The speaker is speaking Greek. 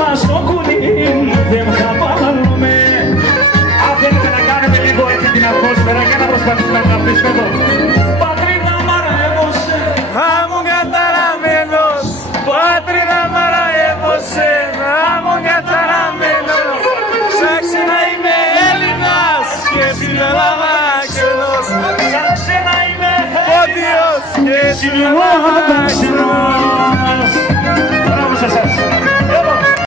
μας το κουνί δεν θα πάρουμε. Αν θέλετε να κάνουμε λίγο έτσι την ατμόσφαιρα για να προσπαθήσουμε να πείσουμε εδώ. Πατρίδα μαρεύωσε, άμμον καταραμένος. Πατρίδα μαρεύωσε, άμμον καταραμένος. Σαν ξένα είμαι Έλληνας και στην Ελλάδα ξένος. σαν ξένα είμαι Πόντιος και στην Ελλάδα ξένος. Μπράβο σε εσάς.